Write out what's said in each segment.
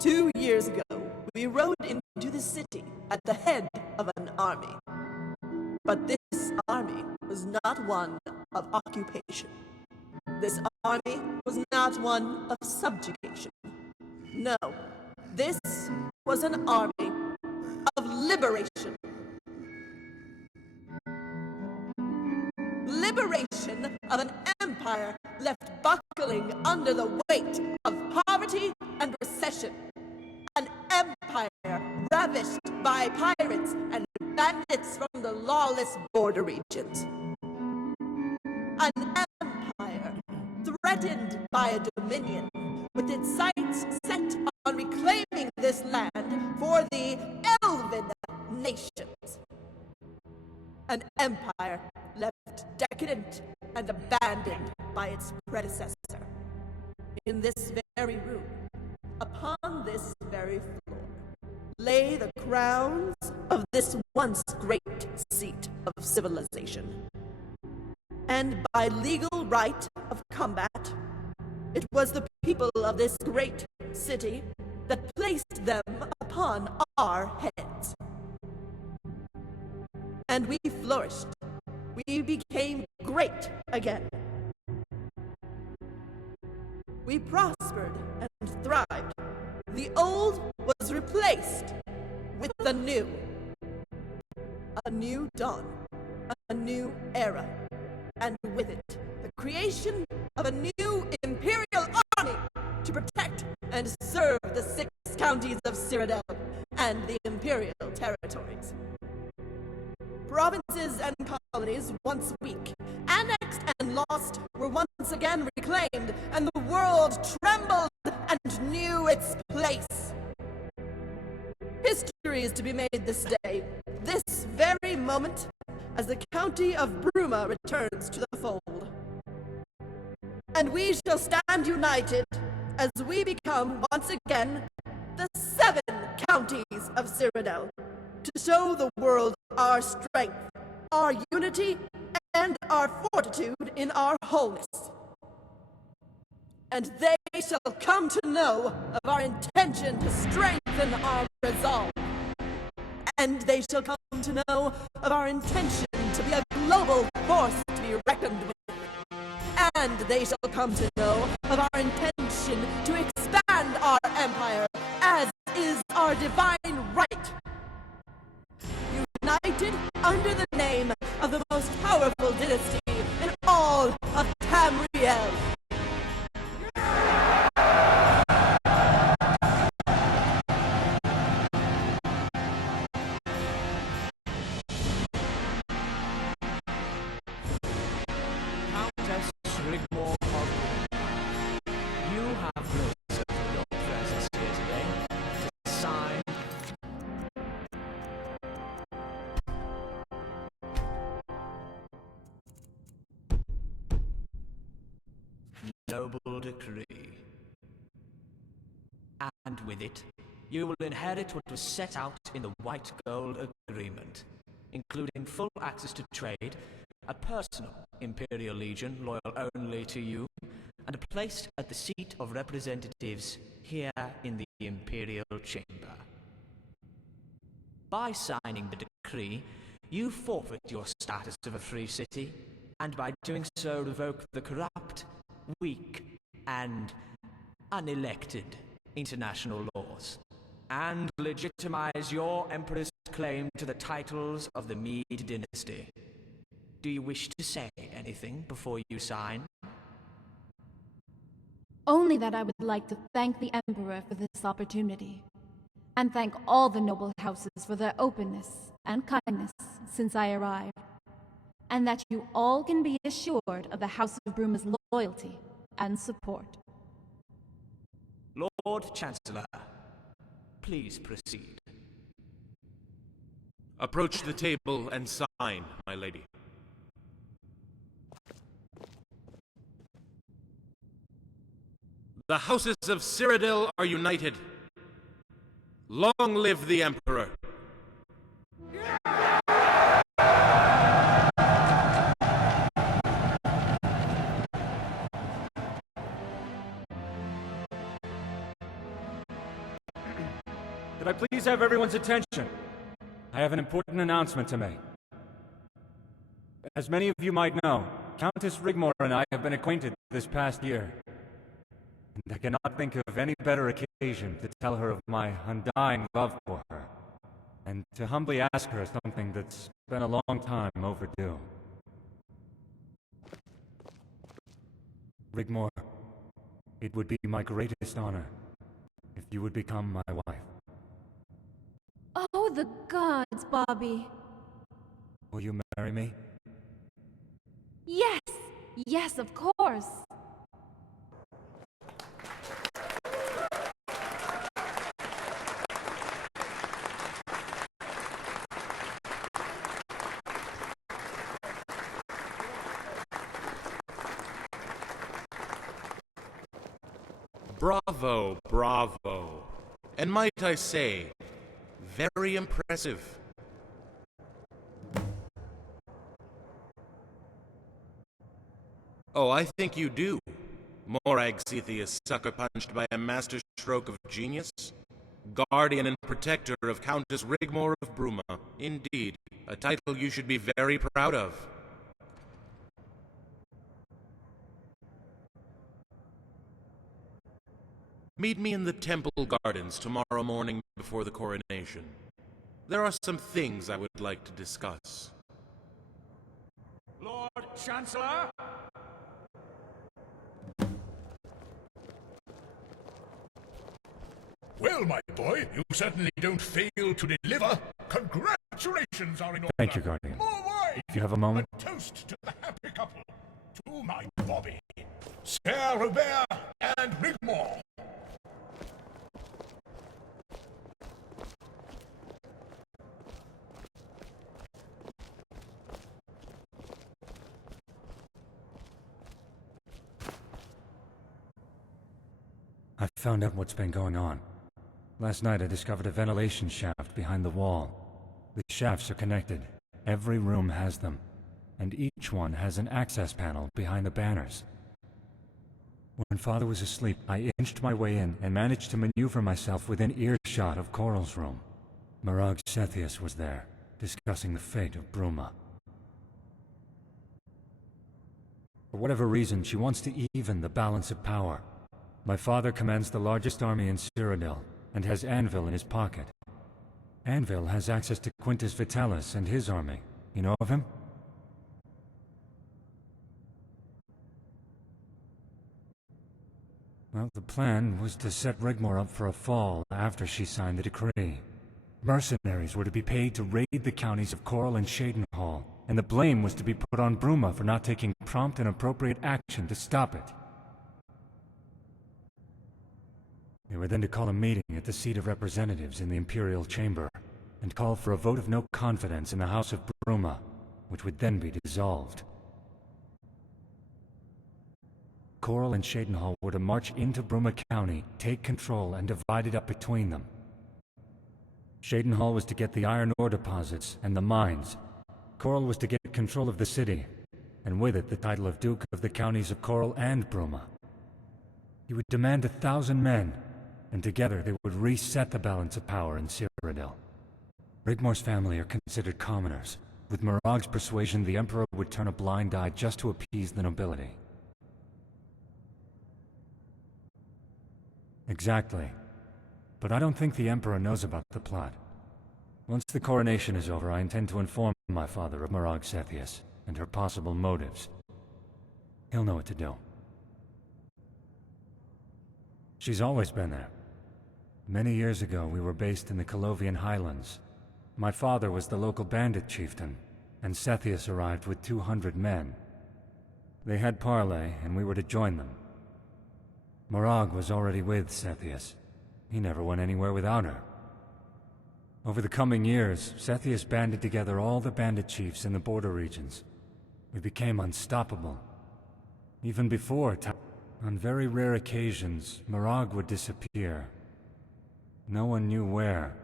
2 years ago, we rode into the city at the head of an army. But this army was not one of occupation. This army was not one of subjugation. No, this was an army of liberation. Liberation of an empire left buckling under the weight of poverty and recession. An empire ravished by pirates and bandits from the lawless border regions. An empire threatened by a dominion with its sights set on reclaiming this land for the Elven nations. An empire left decadent and abandoned by its predecessor. In this very room, upon this very floor, lay the crowns of this once great seat of civilization. And by legal right of combat, it was the people of this great city that placed them upon our heads. And we flourished. We became great again. We prospered and thrived. The old was replaced with the new. A new dawn, a new era, and with it, the creation of a new imperial army to protect and serve the 6 counties of Cyrodill and the imperial territories. Provinces and colonies, once weak, annexed and lost, were once again reclaimed, and the world trembled and knew its place. History is to be made this day, this very moment, as the county of Bruma returns to the fold. And we shall stand united as we become once again the 7 counties of Cyrodill, to show the world our strength, our unity, and our fortitude in our wholeness. And they shall come to know of our intention to strengthen our resolve. And they shall come to know of our intention to be a global force to be reckoned with. And they shall come to know of our intention to expand our empire, as is our divine right. United under the name of the most powerful dynasty in all of Tamriel. Countess Rigmor of Cyrodill, you have grace of your presence here today to sign noble decree. And with it, you will inherit what was set out in the White Gold Agreement, including full access to trade, a personal Imperial Legion loyal only to you, and placed at the seat of representatives here in the Imperial Chamber. By signing the decree, you forfeit your status of a free city, and by doing so revoke the corrupt, weak, and unelected international laws, and legitimize your Emperor's claim to the titles of the Mede dynasty. Do you wish to say anything before you sign? Only that I would like to thank the Emperor for this opportunity, and thank all the noble houses for their openness and kindness since I arrived, and that you all can be assured of the House of Bruma's loyalty and support. Lord Chancellor, please proceed. Approach the table and sign, my lady. The houses of Cyrodill are united. Long live the Emperor! could I please have everyone's attention? I have an important announcement to make. As many of you might know, Countess Rigmor and I have been acquainted this past year. And I cannot think of any better occasion to tell her of my undying love for her, and to humbly ask her something that's been a long time overdue. Rigmor, it would be my greatest honor if you would become my wife. Oh, the gods, Bobby. Will you marry me? Yes! Yes, of course! Bravo, bravo. And might I say, very impressive. Oh, I think you do. Morag Cetheus, sucker-punched by a master stroke of genius? Guardian and protector of Countess Rigmor of Bruma. Indeed, a title you should be very proud of. Meet me in the Temple Gardens tomorrow morning before the coronation. There are some things I would like to discuss. Lord Chancellor? Well, my boy, you certainly don't fail to deliver. Congratulations are in order. Thank you, Guardian. More wine! If you have a moment. A toast to the happy couple. To my Bobby. Sir Robert and Rigmor. I found out what's been going on. Last night I discovered a ventilation shaft behind the wall. The shafts are connected. Every room has them. And each one has an access panel behind the banners. When Father was asleep, I inched my way in and managed to maneuver myself within earshot of Coral's room. Morag Cetheus was there, discussing the fate of Bruma. For whatever reason, she wants to even the balance of power. My father commands the largest army in Cyrodill, and has Anvil in his pocket. Anvil has access to Quintus Vitalis and his army. You know of him? Well, the plan was to set Rigmor up for a fall after she signed the decree. Mercenaries were to be paid to raid the counties of Coral and Shadenhall, and the blame was to be put on Bruma for not taking prompt and appropriate action to stop it. They were then to call a meeting at the seat of representatives in the Imperial Chamber, and call for a vote of no confidence in the House of Bruma, which would then be dissolved. Coral and Shadenhall were to march into Bruma County, take control, and divide it up between them. Shadenhall was to get the iron ore deposits and the mines. Coral was to get control of the city, and with it the title of Duke of the counties of Coral and Bruma. He would demand 1,000 men, and together they would reset the balance of power in Cyrodill. Rigmor's family are considered commoners. With Morag's persuasion, the Emperor would turn a blind eye just to appease the nobility. Exactly. But I don't think the Emperor knows about the plot. Once the coronation is over, I intend to inform my father of Morag Cetheus and her possible motives. He'll know what to do. She's always been there. Many years ago, we were based in the Colovian Highlands. My father was the local bandit chieftain, and Cetheus arrived with 200 men. They had parley, and we were to join them. Morag was already with Cetheus. He never went anywhere without her. Over the coming years, Cetheus banded together all the bandit chiefs in the border regions. We became unstoppable. Even before, on very rare occasions, Morag would disappear. No one knew where,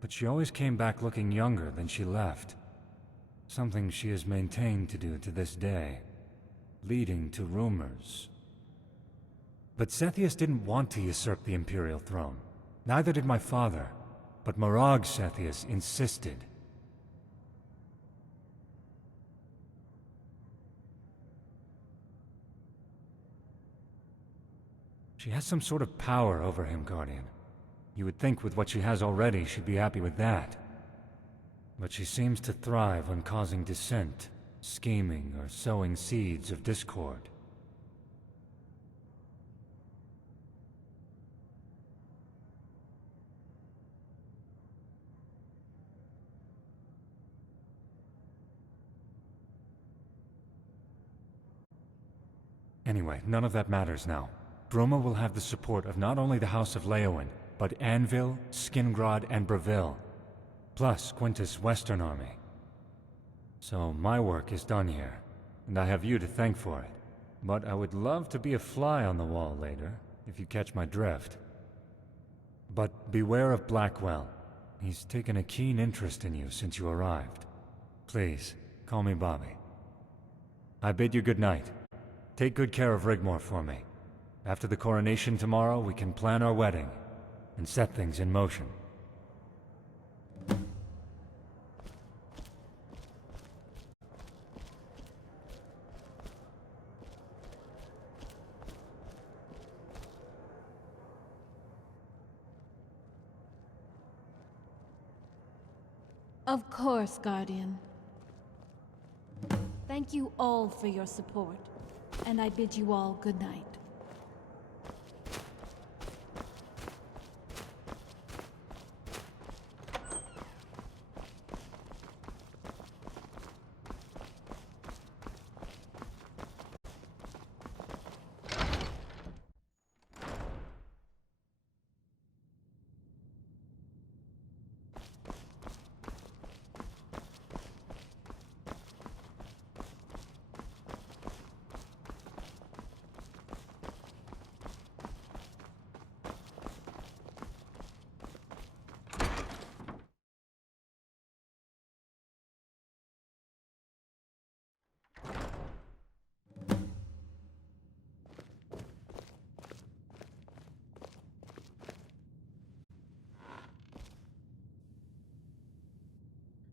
but she always came back looking younger than she left. Something she has maintained to do to this day, leading to rumors. But Cetheus didn't want to usurp the Imperial throne. Neither did my father. but Morag Sethius insisted. She has some sort of power over him, Guardian. You would think with what she has already, she'd be happy with that. But she seems to thrive on causing dissent, scheming, or sowing seeds of discord. Anyway, none of that matters now. Bruma will have the support of not only the House of Leowen, but Anvil, Skingrad, and Breville, plus Quintus' Western Army. So my work is done here, and I have you to thank for it. But I would love to be a fly on the wall later, if you catch my drift. But beware of Blackwell. He's taken a keen interest in you since you arrived. Please, call me Bobby. I bid you good night. Take good care of Rigmor for me. After the coronation tomorrow, we can plan our wedding and set things in motion. Of course, Guardian. Thank you all for your support, and I bid you all good night.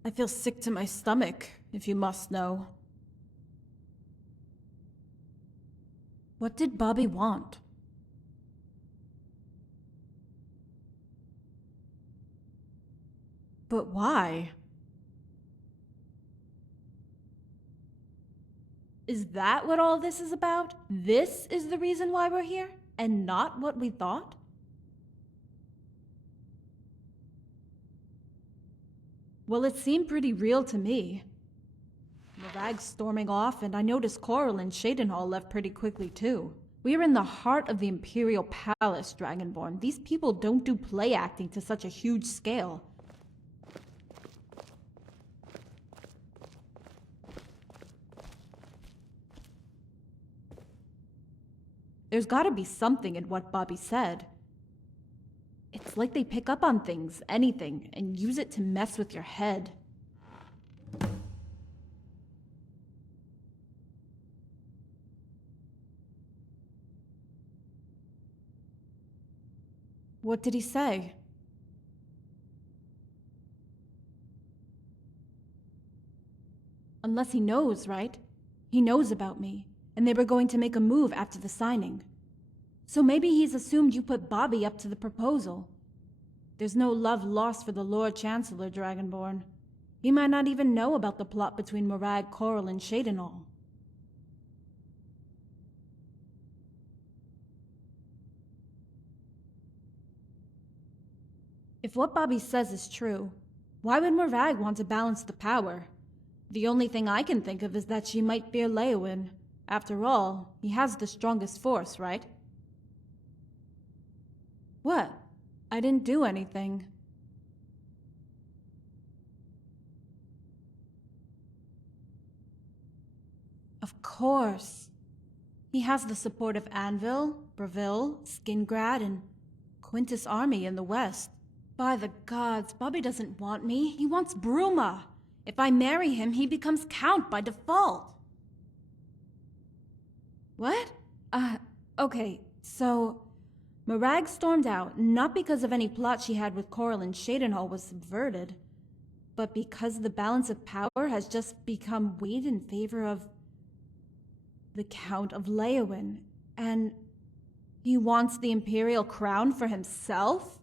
I feel sick to my stomach, if you must know. What did Bobby want? But why? Is that what all this is about? This is the reason why we're here, and not what we thought? Well, it seemed pretty real to me. Morag storming off, and I noticed Coral and Shadenhall left pretty quickly too. We are in the heart of the Imperial Palace, Dragonborn. These people don't do play acting to such a huge scale. There's gotta be something in what Bobby said. It's like they pick up on things, anything, and use it to mess with your head. What did he say? Unless he knows, right? He knows about me, and they were going to make a move after the signing. So maybe he's assumed you put Bobby up to the proposal. There's no love lost for the Lord Chancellor, Dragonborn. He might not even know about the plot between Morag, Coral, and Shadenhall. If what Bobby says is true, why would Morag want to balance the power? The only thing I can think of is that she might fear Leowen. After all, he has the strongest force, right? What? I didn't do anything. Of course. He has the support of Anvil, Breville, Skingrad, and Quintus' army in the west. By the gods, Bobby doesn't want me. He wants Bruma. If I marry him, he becomes Count by default. What? Okay, so Morag stormed out, not because of any plot she had with Coral and Shadenhall was subverted, but because the balance of power has just become weighed in favor of the Count of Leyawen, and he wants the Imperial crown for himself?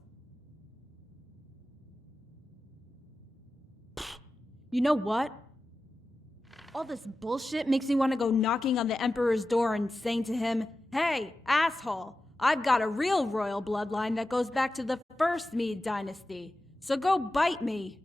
You know what? All this bullshit makes me want to go knocking on the Emperor's door and saying to him, "Hey, asshole, I've got a real royal bloodline that goes back to the first Mede dynasty, so go bite me."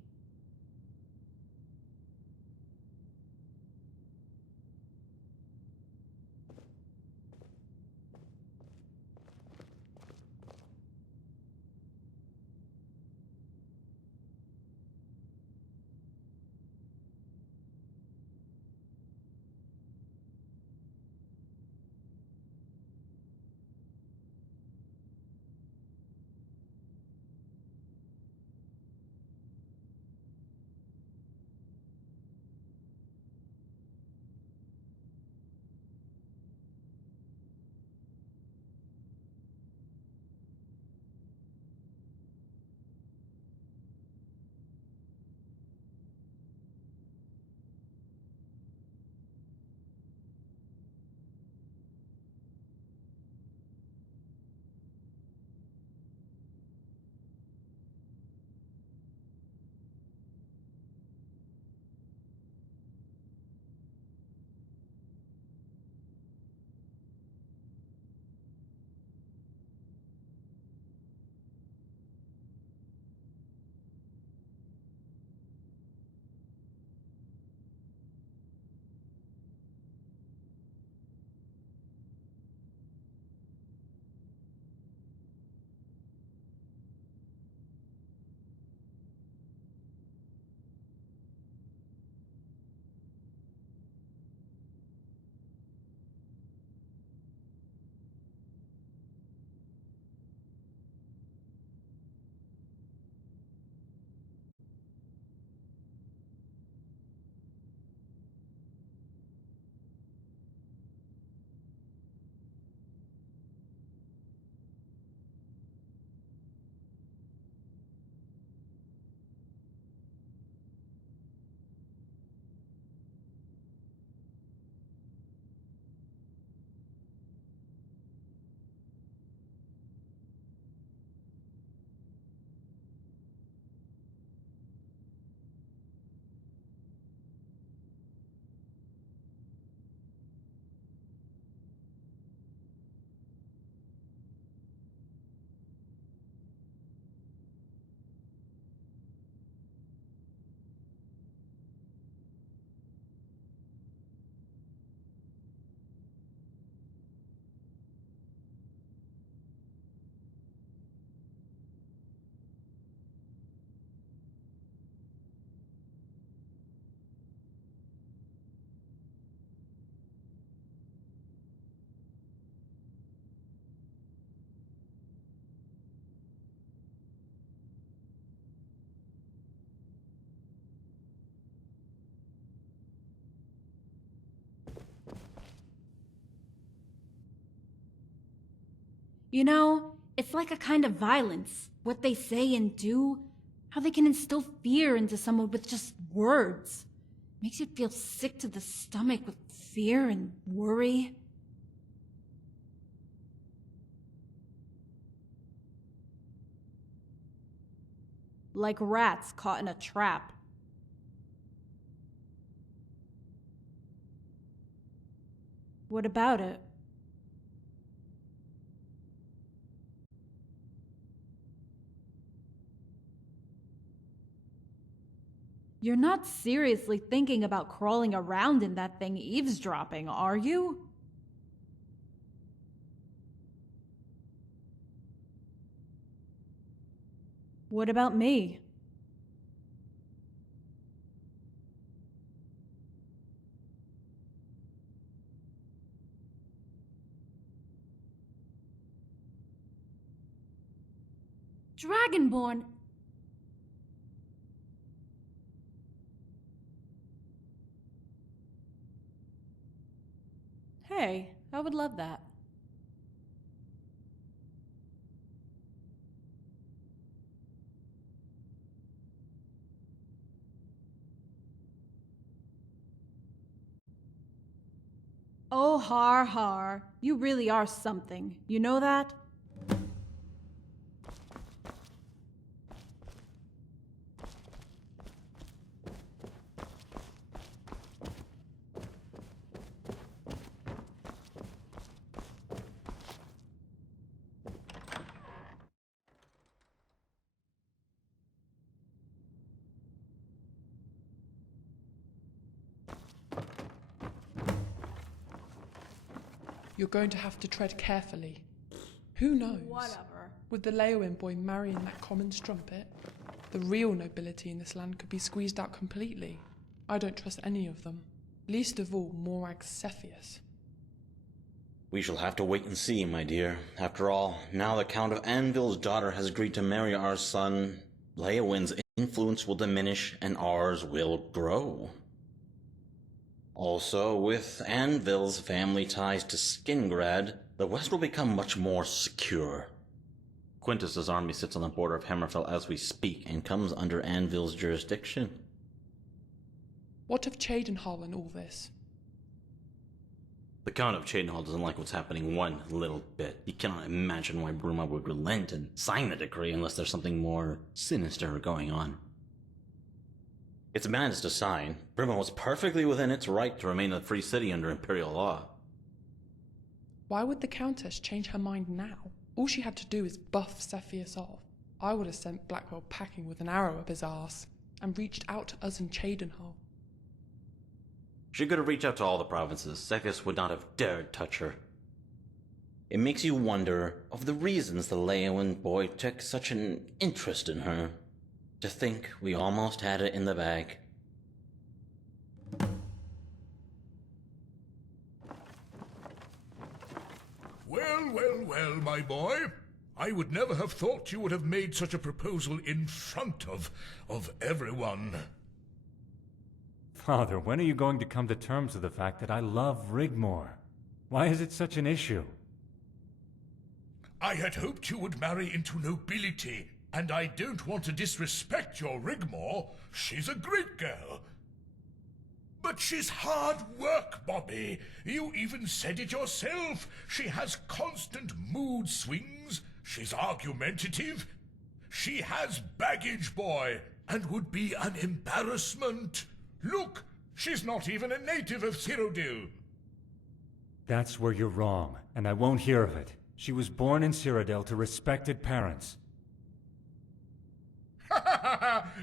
You know, it's like a kind of violence. What they say and do, how they can instill fear into someone with just words. Makes you feel sick to the stomach with fear and worry. Like rats caught in a trap. What about it? You're not seriously thinking about crawling around in that thing eavesdropping, are you? What about me? Dragonborn! Hey, I would love that. Oh, har har. You really are something. You know that? You're going to have to tread carefully. Who knows? Whatever. With the Leowin boy marrying that common strumpet, the real nobility in this land could be squeezed out completely. I don't trust any of them. Least of all, Morag Cepheus. We shall have to wait and see, my dear. After all, now the Count of Anvil's daughter has agreed to marry our son, Leowin's influence will diminish and ours will grow. Also, with Anvil's family ties to Skingrad, the West will become much more secure. Quintus's army sits on the border of Hammerfell as we speak and comes under Anvil's jurisdiction. What of Cheydinhal in all this? The Count of Cheydinhal doesn't like what's happening one little bit. He cannot imagine why Bruma would relent and sign the decree unless there's something more sinister going on. It's madness to sign. Bruma was perfectly within its right to remain a free city under Imperial law. Why would the Countess change her mind now? All she had to do is buff Cepheus off. I would have sent Blackwell packing with an arrow up his arse and reached out to us in Cheydinhal. She could have reached out to all the provinces. Cepheus would not have dared touch her. It makes you wonder of the reasons the Leowin boy took such an interest in her. To think we almost had it in the bag. Well, well, well, my boy. I would never have thought you would have made such a proposal in front of everyone. Father, when are you going to come to terms with the fact that I love Rigmor? Why is it such an issue? I had hoped you would marry into nobility, and I don't want to disrespect your Rigmor. She's a great girl. But she's hard work, Bobby. You even said it yourself. She has constant mood swings. She's argumentative. She has baggage, boy, and would be an embarrassment. Look, she's not even a native of Cyrodill. That's where you're wrong, and I won't hear of it. She was born in Cyrodill to respected parents.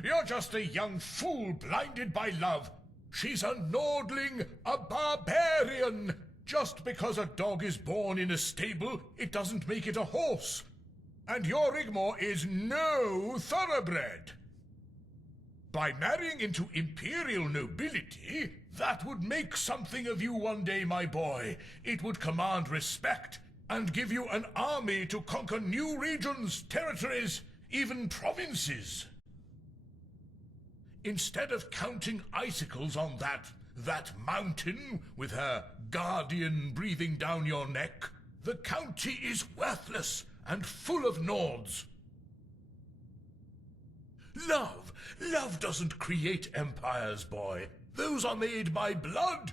You're just a young fool blinded by love. She's a Nordling, a barbarian. Just because a dog is born in a stable, it doesn't make it a horse. And your Rigmor is no thoroughbred. By marrying into imperial nobility, that would make something of you one day, my boy. It would command respect and give you an army to conquer new regions, territories, even provinces. Instead of counting icicles on that mountain with her guardian breathing down your neck, the county is worthless and full of Nords. Love doesn't create empires, boy. Those are made by blood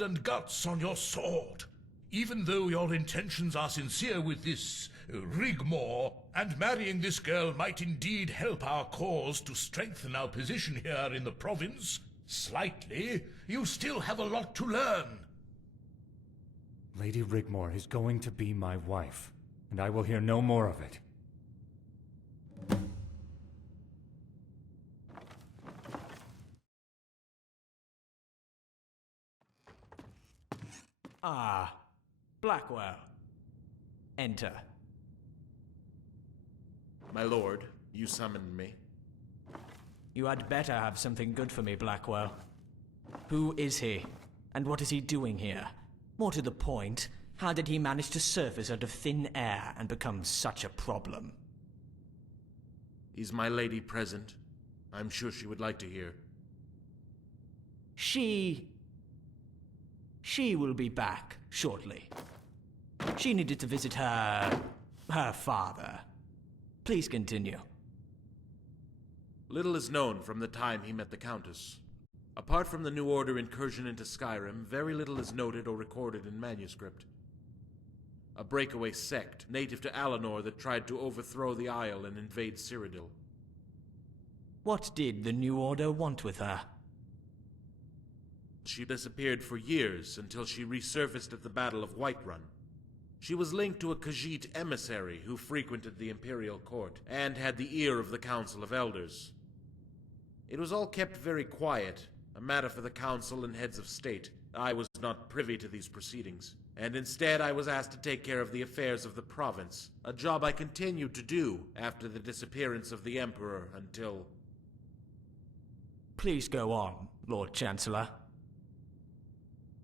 and guts on your sword. Even though your intentions are sincere with this Rigmor, and marrying this girl might indeed help our cause to strengthen our position here in the province, slightly, you still have a lot to learn. Lady Rigmor is going to be my wife, and I will hear no more of it. Ah, Blackwell. Enter. My lord, you summoned me. You had better have something good for me, Blackwell. Who is he? And what is he doing here? More to the point, how did he manage to surface out of thin air and become such a problem? Is my lady present? I'm sure she would like to hear. She will be back shortly. She needed to visit her father. Please continue. Little is known from the time he met the Countess. Apart from the New Order incursion into Skyrim, very little is noted or recorded in manuscript. A breakaway sect, native to Alinor, that tried to overthrow the Isle and invade Cyrodiil. What did the New Order want with her? She disappeared for years until she resurfaced at the Battle of Whiterun. She was linked to a Khajiit emissary who frequented the Imperial Court and had the ear of the Council of Elders. It was all kept very quiet, a matter for the Council and heads of state. I was not privy to these proceedings, and instead I was asked to take care of the affairs of the province, a job I continued to do after the disappearance of the Emperor until... Please go on, Lord Chancellor.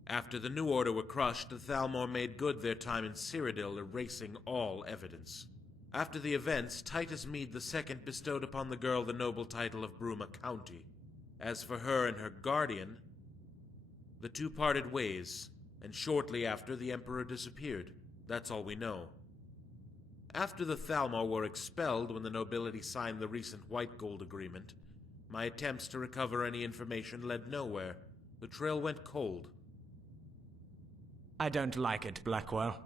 After the New Order were crushed, the Thalmor made good their time in Cyrodiil, erasing all evidence. After the events, Titus Mede II bestowed upon the girl the noble title of Bruma County. As for her and her guardian, the two parted ways, and shortly after the Emperor disappeared. That's all we know. After the Thalmor were expelled when the nobility signed the recent White Gold Agreement, my attempts to recover any information led nowhere. The trail went cold. I don't like it, Blackwell.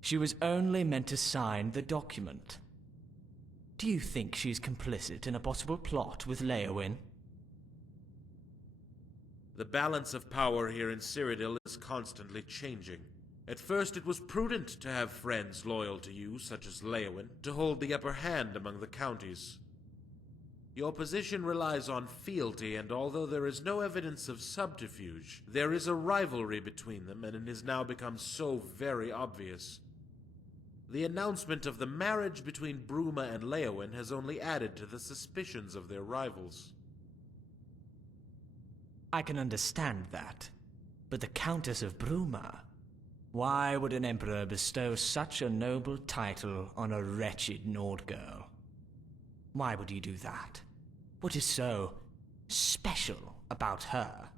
She was only meant to sign the document. Do you think she's complicit in a possible plot with Leowyn? The balance of power here in Cyrodiil is constantly changing. At first it was prudent to have friends loyal to you, such as Leowyn, to hold the upper hand among the counties. Your position relies on fealty, and although there is no evidence of subterfuge, there is a rivalry between them, and it has now become so very obvious. The announcement of the marriage between Bruma and Leowyn has only added to the suspicions of their rivals. I can understand that, but the Countess of Bruma... Why would an emperor bestow such a noble title on a wretched Nord girl? Why would you do that? What is so special about her?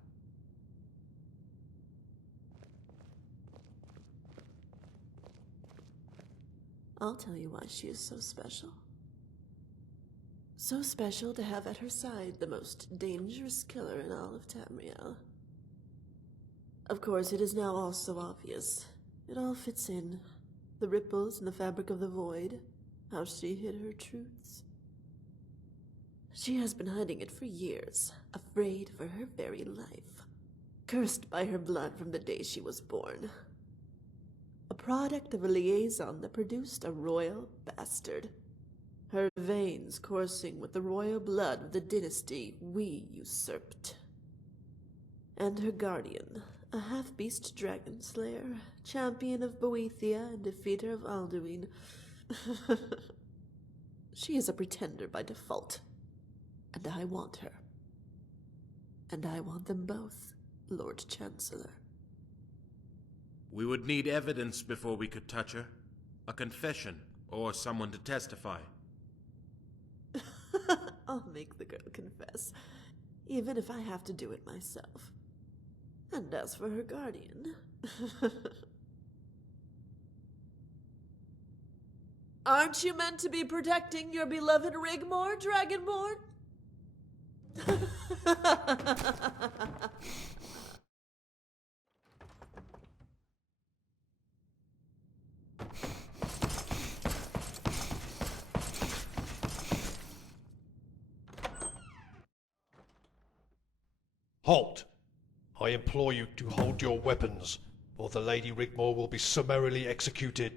I'll tell you why she is so special. So special to have at her side the most dangerous killer in all of Tamriel. Of course, it is now all so obvious. It all fits in. The ripples in the fabric of the void. How she hid her truths. She has been hiding it for years, afraid for her very life. Cursed by her blood from the day she was born. A product of a liaison that produced a royal bastard. Her veins coursing with the royal blood of the dynasty we usurped. And her guardian, a half-beast dragon slayer, champion of Boethia and defeater of Alduin. She is a pretender by default. And I want her. And I want them both, Lord Chancellor. We would need evidence before we could touch her. A confession, or someone to testify. I'll make the girl confess, even if I have to do it myself. And as for her guardian... Aren't you meant to be protecting your beloved Rigmor, Dragonborn? Halt! I implore you to hold your weapons, or the Lady Rigmor will be summarily executed.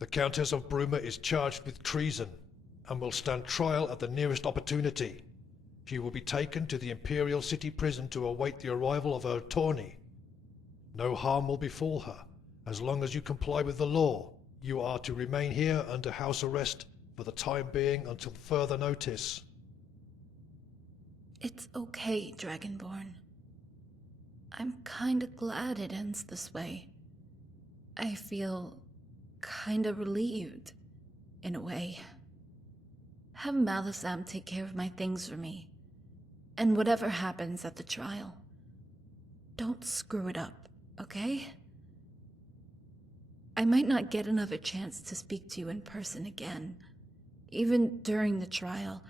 The Countess of Bruma is charged with treason, and will stand trial at the nearest opportunity. She will be taken to the Imperial City Prison to await the arrival of her attorney. No harm will befall her, as long as you comply with the law. You are to remain here under house arrest for the time being until further notice. It's okay, Dragonborn. I'm kinda glad it ends this way. I feel kinda relieved, in a way. Have Malisam take care of my things for me. And whatever happens at the trial, don't screw it up, okay? I might not get another chance to speak to you in person again, even during the trial.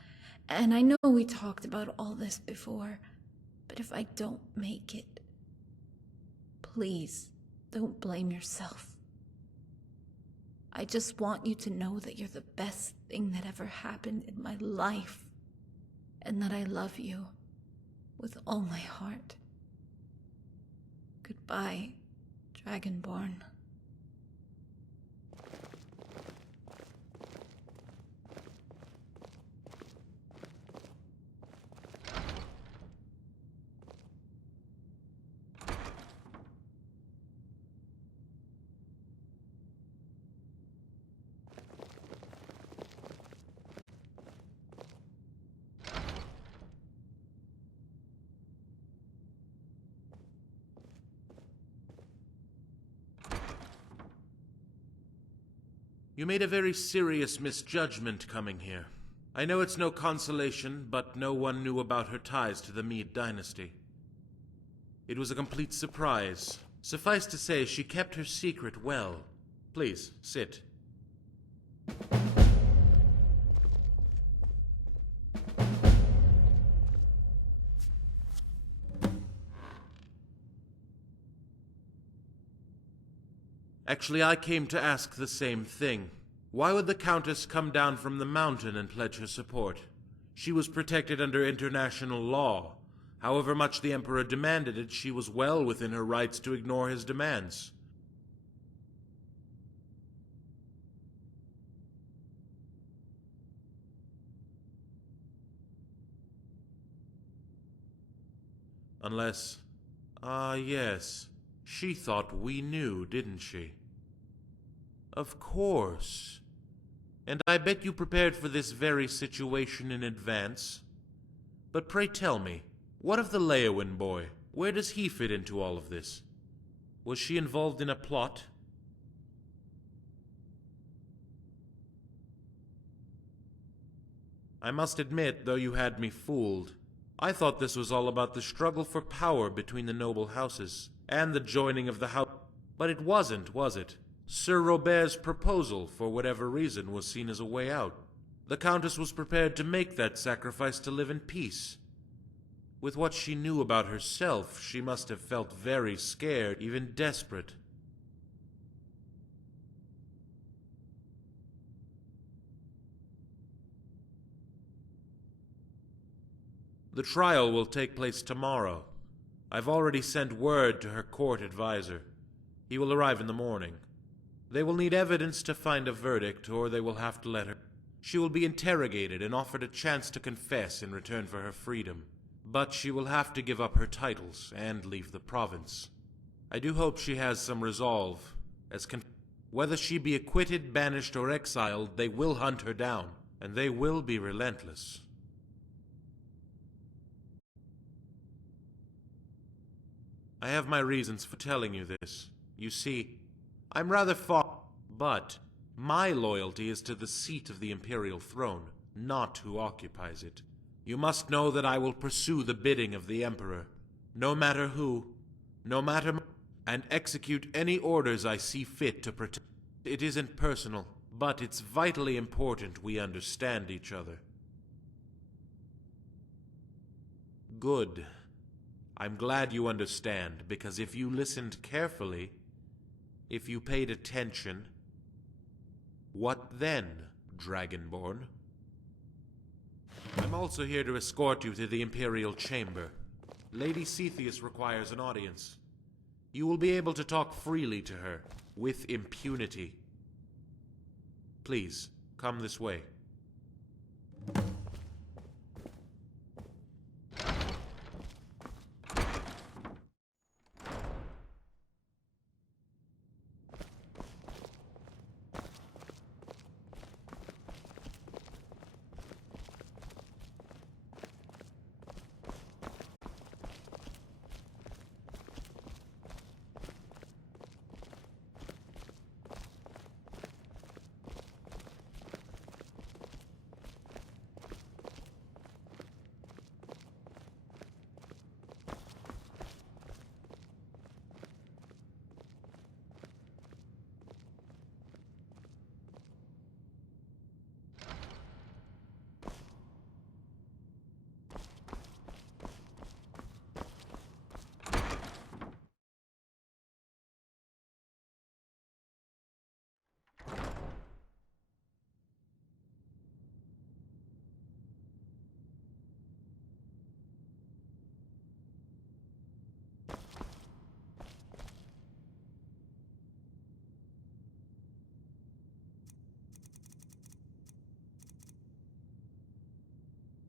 And I know we talked about all this before, But if I don't make it, please don't blame yourself. I just want you to know that you're the best thing that ever happened in my life, and that I love you with all my heart. Goodbye, Dragonborn. You made a very serious misjudgment coming here. I know it's no consolation, but no one knew about her ties to the Mead dynasty. It was a complete surprise. Suffice to say, she kept her secret well. Please, sit. Actually, I came to ask the same thing. Why would the Countess come down from the mountain and pledge her support? She was protected under international law. However much the Emperor demanded it, she was well within her rights to ignore his demands. Unless... yes. She thought we knew, didn't she? Of course. And I bet you prepared for this very situation in advance. But pray tell me, what of the Leowin boy? Where does he fit into all of this? Was she involved in a plot? I must admit, though you had me fooled, I thought this was all about the struggle for power between the noble houses, and the joining of the house. But it wasn't, was it? Sir Robert's proposal, for whatever reason, was seen as a way out. The Countess was prepared to make that sacrifice to live in peace. With what she knew about herself, she must have felt very scared, even desperate. The trial will take place tomorrow. I've already sent word to her court advisor. He will arrive in the morning. They will need evidence to find a verdict, or they will have to let her. She will be interrogated and offered a chance to confess in return for her freedom. But she will have to give up her titles and leave the province. I do hope she has some resolve, as whether she be acquitted, banished, or exiled, they will hunt her down, and they will be relentless. I have my reasons for telling you this. You see, I'm rather far, but my loyalty is to the seat of the imperial throne, not who occupies it. You must know that I will pursue the bidding of the Emperor, no matter who, and execute any orders I see fit to protect. It isn't personal, but it's vitally important we understand each other. Good. I'm glad you understand, because if you listened carefully, if you paid attention, what then, Dragonborn? I'm also here to escort you to the Imperial Chamber. Lady Cetheus requires an audience. You will be able to talk freely to her, with impunity. Please, come this way.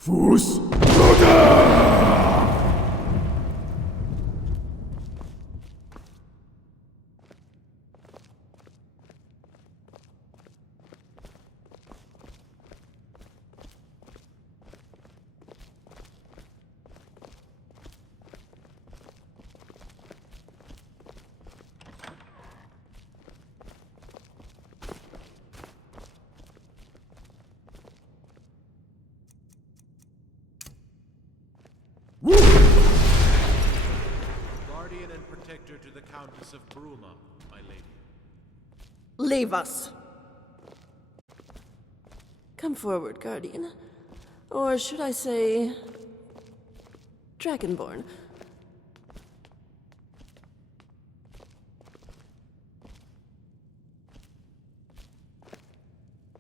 Fus Guardian and protector to the Countess of Bruma, my lady. Leave us. Come forward, Guardian. Or should I say... Dragonborn.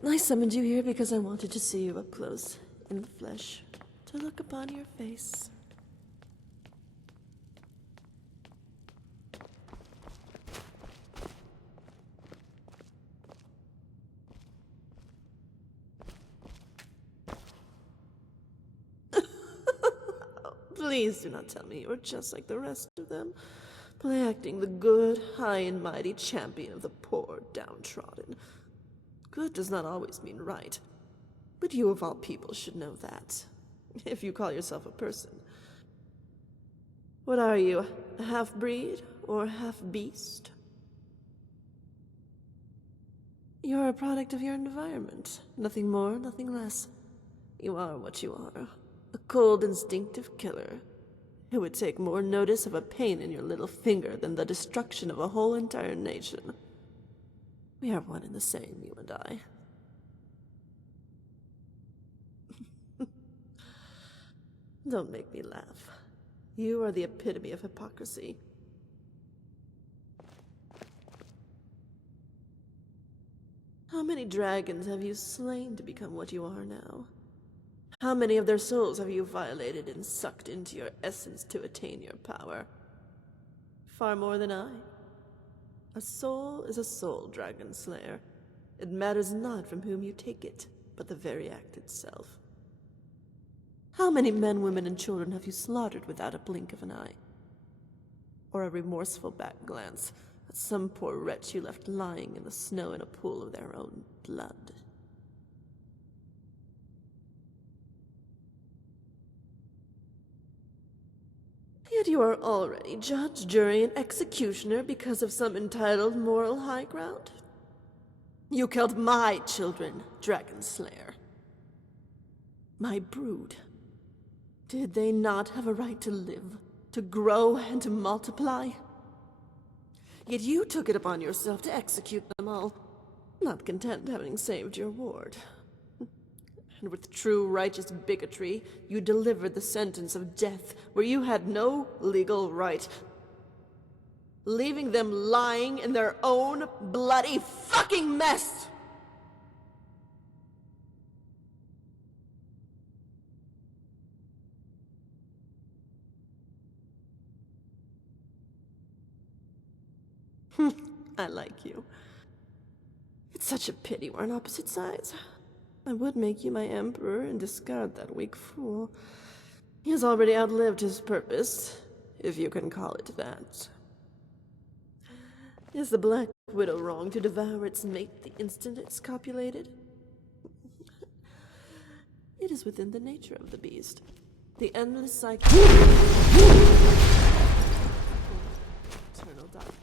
I summoned you here because I wanted to see you up close, in the flesh, to look upon your face. Please do not tell me you are just like the rest of them, play acting the good, high and mighty champion of the poor downtrodden. Good does not always mean right, but you of all people should know that, if you call yourself a person. What are you, a half-breed or half-beast? You're a product of your environment, nothing more, nothing less. You are what you are. A cold, instinctive killer who would take more notice of a pain in your little finger than the destruction of a whole entire nation. We are one and the same, you and I. Don't make me laugh. You are the epitome of hypocrisy. How many dragons have you slain to become what you are now? How many of their souls have you violated and sucked into your essence to attain your power? Far more than I. A soul is a soul, Dragon Slayer. It matters not from whom you take it, but the very act itself. How many men, women, and children have you slaughtered without a blink of an eye? Or a remorseful back glance at some poor wretch you left lying in the snow in a pool of their own blood? Yet you are already judge, jury, and executioner because of some entitled moral high ground. You killed my children, Dragon Slayer. My brood. Did they not have a right to live, to grow, and to multiply? Yet you took it upon yourself to execute them all, not content having saved your ward. And with true righteous bigotry, you delivered the sentence of death where you had no legal right, leaving them lying in their own bloody fucking mess! I like you. It's such a pity we're on opposite sides. I would make you my emperor and discard that weak fool. He has already outlived his purpose, if you can call it that. Is the Black Widow wrong to devour its mate the instant it's copulated? It is within the nature of the beast. The endless cycle of eternal darkness.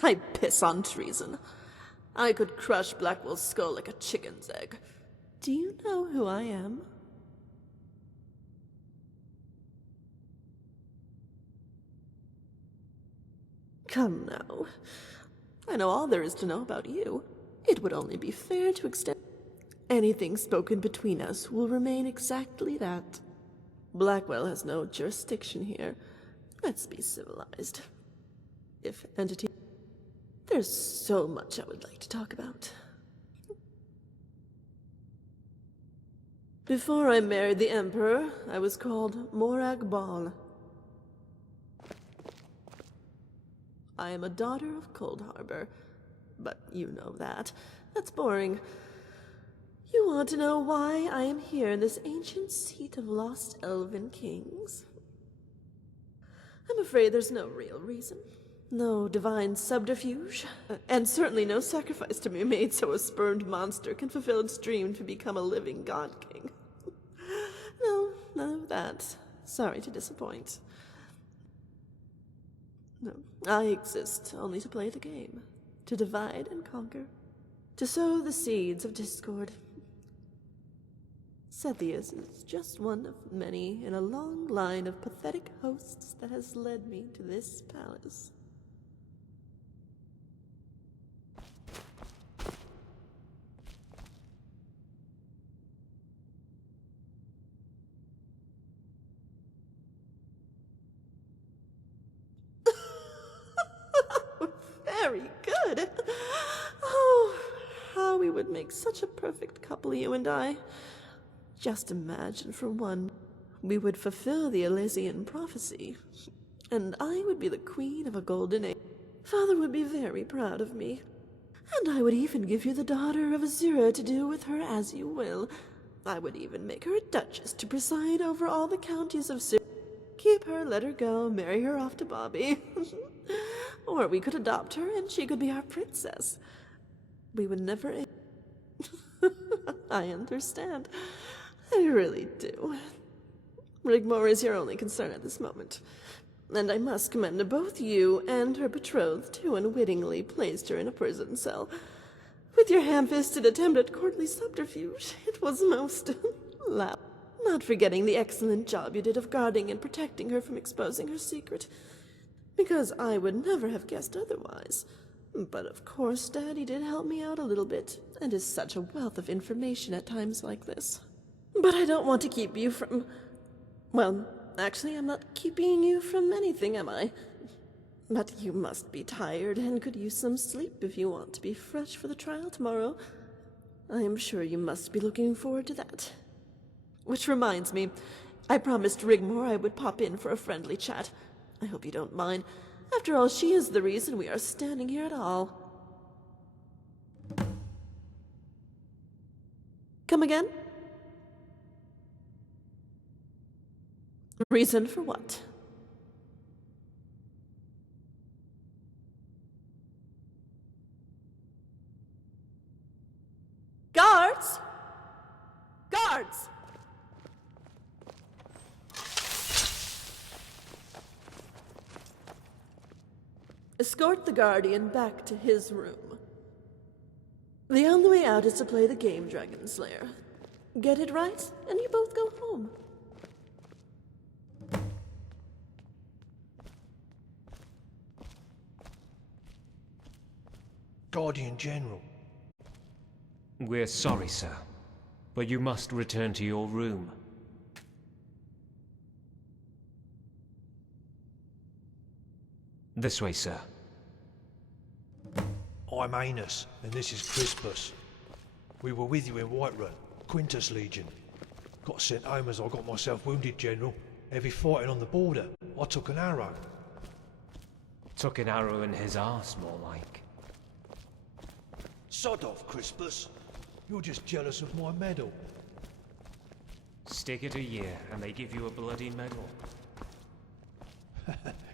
I piss on treason. I could crush Blackwell's skull like a chicken's egg. Do you know who I am? Come now. I know all there is to know about you. It would only be fair to extend... Anything spoken between us will remain exactly that. Blackwell has no jurisdiction here. Let's be civilized. If entity... There's so much I would like to talk about. Before I married the Emperor, I was called Morag Ball. I am a daughter of Cold Harbor, but you know that. That's boring. You want to know why I am here in this ancient seat of lost elven kings? I'm afraid there's no real reason. No divine subterfuge, and certainly no sacrifice to be made so a spurned monster can fulfill its dream to become a living god king. No, none of that. Sorry to disappoint. No, I exist only to play the game, to divide and conquer, to sow the seeds of discord. Cepheus is just one of many in a long line of pathetic hosts that has led me to this palace. Very good. Oh, how we would make such a perfect couple, you and I. Just imagine, for one, we would fulfill the Elysian prophecy, and I would be the queen of a golden age. Father would be very proud of me, and I would even give you the daughter of Azura to do with her as you will. I would even make her a duchess to preside over all the counties of Syria. Keep her, let her go, marry her off to Bobby. Or we could adopt her and she could be our princess. We would never... I understand. I really do. Rigmor is your only concern at this moment. And I must commend both you and her betrothed who unwittingly placed her in a prison cell. With your ham-fisted attempt at courtly subterfuge, it was most loud. Not forgetting the excellent job you did of guarding and protecting her from exposing her secret. Because I would never have guessed otherwise. But of course, Daddy did help me out a little bit, and is such a wealth of information at times like this. But I don't want to keep you from... Well, actually, I'm not keeping you from anything, am I? But you must be tired and could use some sleep if you want to be fresh for the trial tomorrow. I am sure you must be looking forward to that. Which reminds me, I promised Rigmor I would pop in for a friendly chat. I hope you don't mind. After all, she is the reason we are standing here at all. Come again? Reason for what? Guards! Guards! Escort the Guardian back to his room. The only way out is to play the game, Dragon Slayer. Get it right, and you both go home. Guardian General. We're sorry, sir, but you must return to your room. This way, sir. I'm Anus, and this is Crispus. We were with you in Whiterun, Quintus Legion. Got sent home as I got myself wounded, General. Heavy fighting on the border. I took an arrow. Took an arrow in his arse, more like. Sod off, Crispus. You're just jealous of my medal. Stick it a year, and they give you a bloody medal.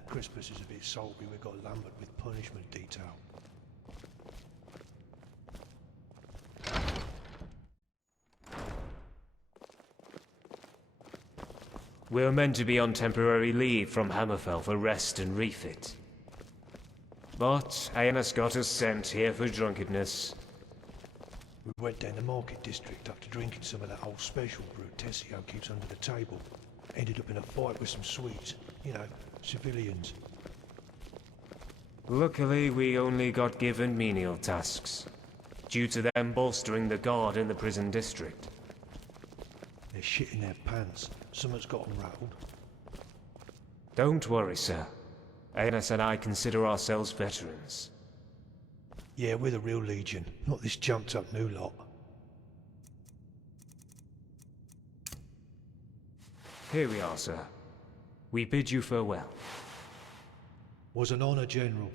Crispus is a bit salty we got lumbered with punishment detail. We're meant to be on temporary leave from Hammerfell for rest and refit. But Aenas got us sent here for drunkenness. We went down the market district after drinking some of that old special brew Tessio keeps under the table. Ended up in a fight with some Swedes. You know, civilians. Luckily, we only got given menial tasks, due to them bolstering the guard in the prison district. They're shitting their pants. Someone's got them rattled. Don't worry, sir. Aenas and I consider ourselves veterans. Yeah, we're the real Legion, not this jumped up new lot. Here we are, sir. We bid you farewell. Was an honour, General.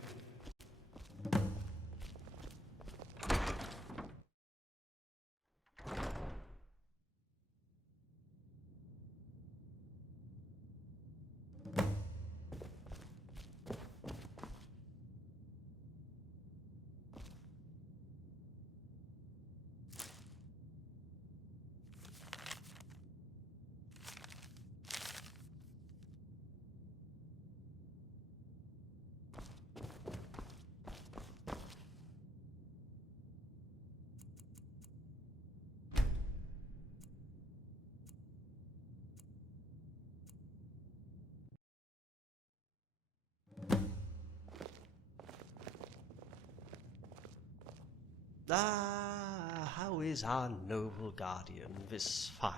Ah, how is our noble guardian this fine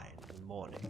morning?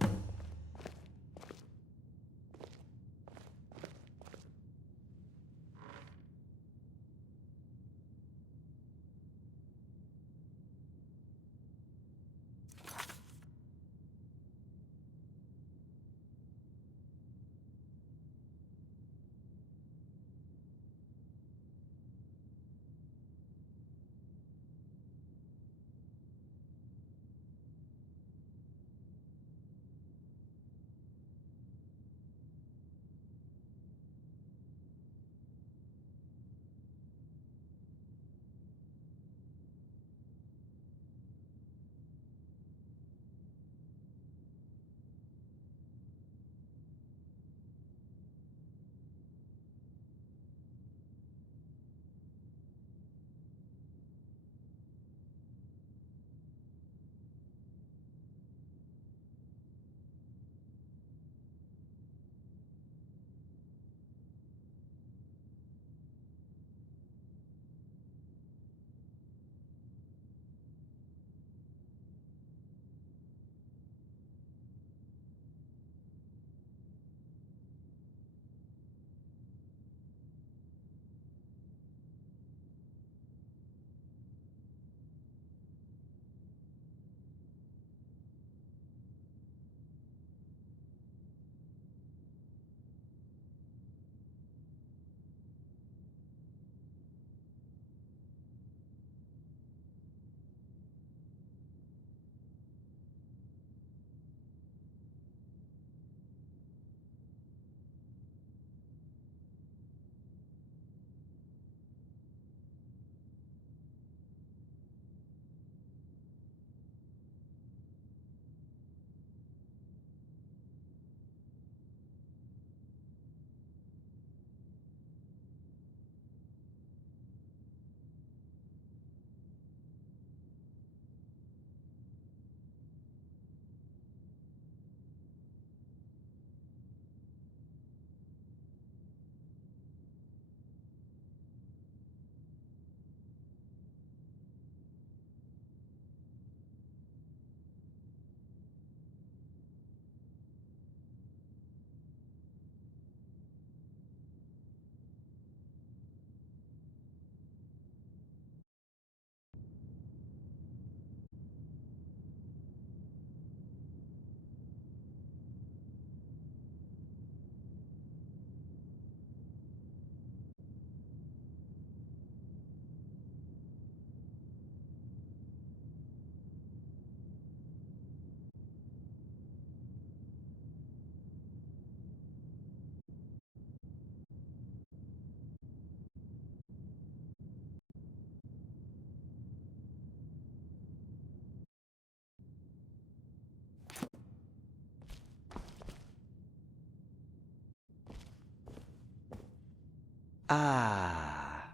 Ah.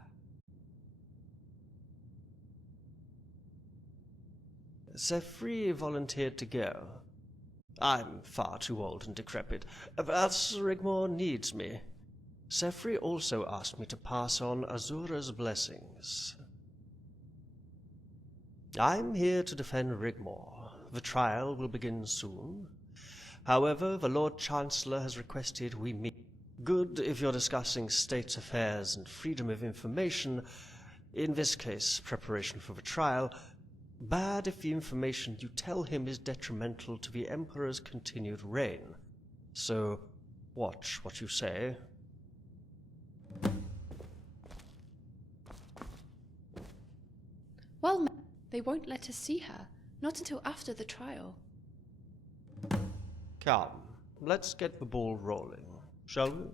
Zephyr volunteered to go. I'm far too old and decrepit, but Rigmor needs me. Zephyr also asked me to pass on Azura's blessings. I'm here to defend Rigmor. The trial will begin soon. However, the Lord Chancellor has requested we meet. Good if you're discussing state affairs and freedom of information, in this case, preparation for the trial. Bad if the information you tell him is detrimental to the Emperor's continued reign. So, watch what you say. Well, they won't let us see her. Not until after the trial. Come, let's get the ball rolling, shall we?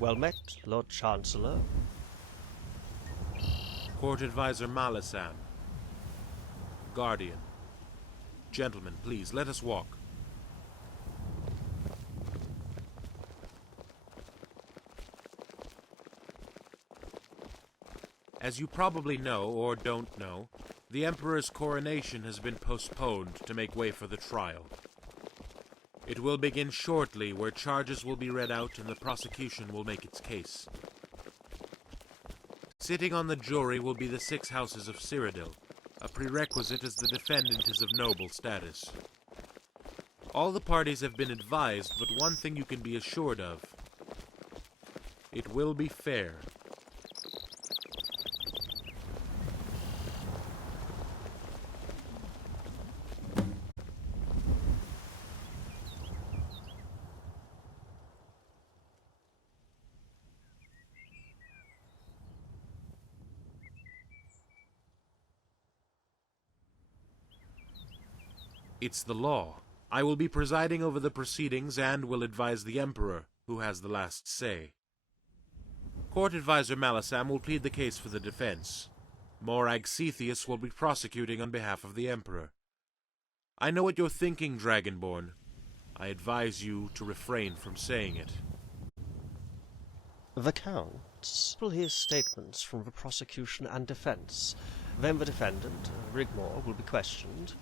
Well met, Lord Chancellor. Court Advisor Malasam. Guardian. Gentlemen, please, let us walk. As you probably know, or don't know, the Emperor's coronation has been postponed to make way for the trial. It will begin shortly, where charges will be read out and the prosecution will make its case. Sitting on the jury will be the 6 houses of Cyrodill, a prerequisite as the defendant is of noble status. All the parties have been advised, but one thing you can be assured of. It will be fair. It's the law. I will be presiding over the proceedings and will advise the Emperor, who has the last say. Court Advisor Malasam will plead the case for the defense. Morag Cethius will be prosecuting on behalf of the Emperor. I know what you're thinking, Dragonborn. I advise you to refrain from saying it. The Count will hear statements from the prosecution and defense. Then the defendant, Rigmor, will be questioned.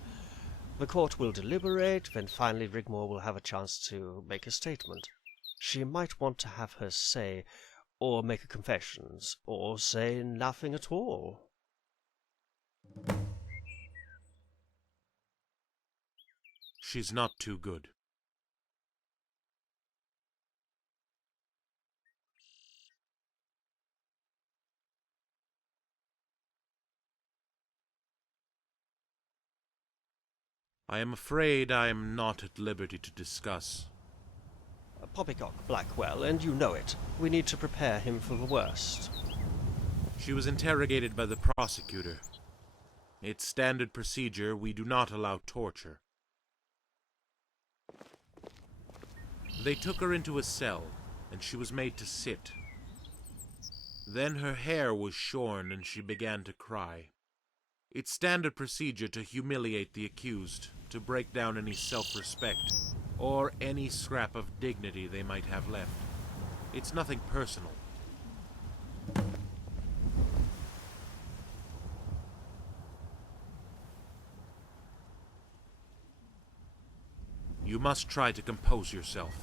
The court will deliberate, then finally Rigmor will have a chance to make a statement. She might want to have her say, or make a confession, or say nothing at all. She's not too good. I am afraid I am not at liberty to discuss. Poppycock Blackwell, and you know it. We need to prepare him for the worst. She was interrogated by the prosecutor. It's standard procedure. We do not allow torture. They took her into a cell, and she was made to sit. Then her hair was shorn, and she began to cry. It's standard procedure to humiliate the accused, to break down any self-respect, or any scrap of dignity they might have left. It's nothing personal. You must try to compose yourself.